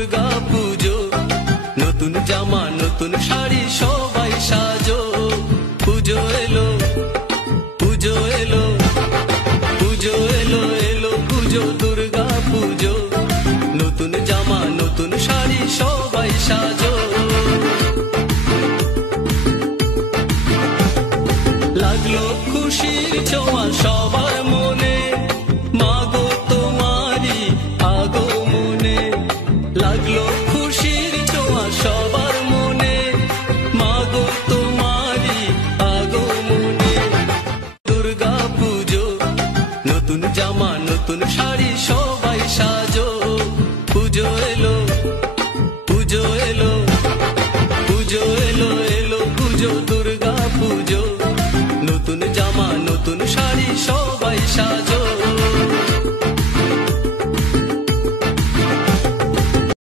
দুর্গা পুজো, নতুন জামা নতুন শাড়ি সবাই সাজো। পুজো এলো, পুজো এলো, পুজো এলো এলো পুজো, দুর্গা পুজো, নতুন জামা নতুন শাড়ি সবাই সাজো। লাগলো খুশির ছোঁয়া সবার মনে, মাগো তোমারি আগমনে। লাগলো